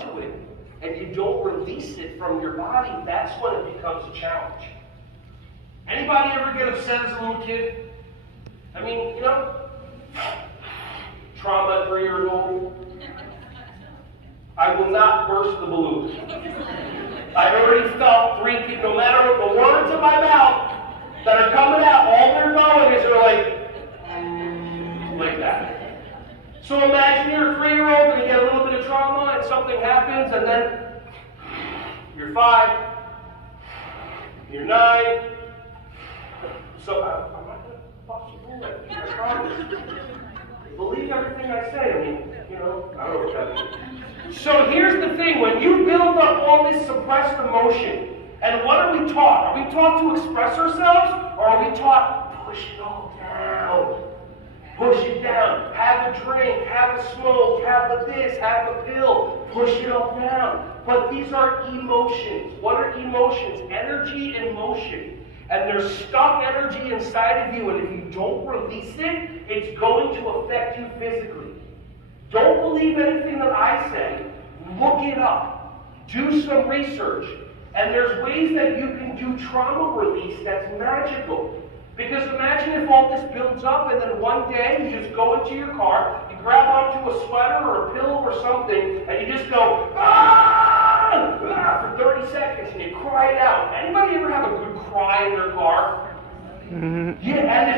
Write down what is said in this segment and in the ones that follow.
onto it and you don't release it from your body, that's when it becomes a challenge. Anybody ever get upset as a little kid? I mean, you know, trauma at 3 years old. I will not burst the balloon. I already felt 3 kids, no matter what the words in my mouth that are coming out, all they're going is they're like that. So imagine you're a 3-year-old and you get a little bit of trauma and something happens, and then you're 5, you're 9. So I'm not going to fucking do that. I promise. Believe everything I say. I mean, you know, I don't know what that means. So here's the thing. When you build up all this suppressed emotion, and what are we taught? Are we taught to express ourselves, or are we taught push it all down? Push it down. Have a drink, have a smoke, have a this, have a pill. Push it all down. But these are emotions. What are emotions? Energy and motion. And there's stuck energy inside of you, and if you don't release it, it's going to affect you physically. Don't believe anything that I say. Look it up. Do some research. And there's ways that you can do trauma release that's magical. Because imagine if all this builds up and then one day you just go into your car, you grab onto a sweater or a pillow or something, and you just go, ah, ah, for 30 seconds, and you cry it out. Anybody ever have a good cry in their car? Mm-hmm. Yeah, and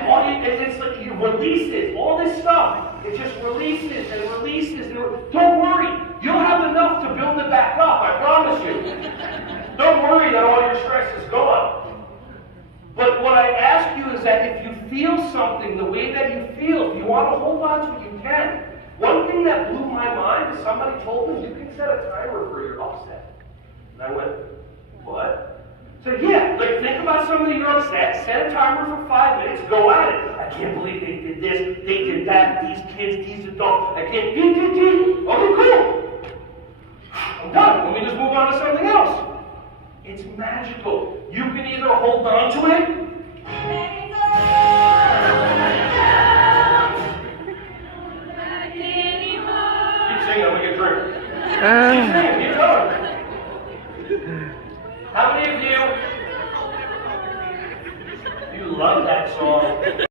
it's like you release it, all this stuff. It just releases and releases. Don't worry, you'll have enough to build it back up, I promise you. Don't worry that all your stress is gone. But what I ask you is that if you feel something the way that you feel, if you want to hold on to it, you can. One thing that blew my mind is somebody told me you can set a timer for your upset. And I went, what? So yeah, like think about something you're upset, set a timer for 5 minutes, go at it. I can't believe they did this, they did that, these kids, these adults, I can't, okay, cool. I'm done, let me just move on to something else. It's magical. You can either hold on to it. Keep singing, I'm gonna get a drink. Keep singing, keep going. How many of you love that song?